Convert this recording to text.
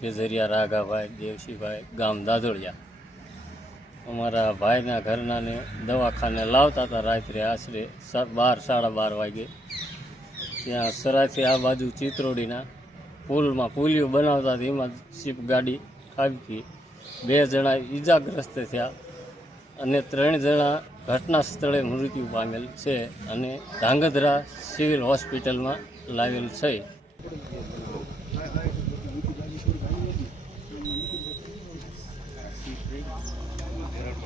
જેઝરિયા રાઘાભાઈ, દેવશીભાઈ, ગામ દાદોડિયા અમારા ભાઈના ઘરનાને દવાખાને લાવતા હતા રાત્રે આશરે બાર, સાડા બાર વાગે. ત્યાં સરાથી આ બાજુ ચિત્રોડીના પુલમાં પુલિયો બનાવતા હતા. એમાં શિપ ગાડી આવી બે જણા ઈજાગ્રસ્ત થયા અને ત્રણ જણા ઘટના સ્થળે મૃત્યુ પામેલ છે અને ધાંગધ્રા સિવિલ હોસ્પિટલમાં લાવેલ છે.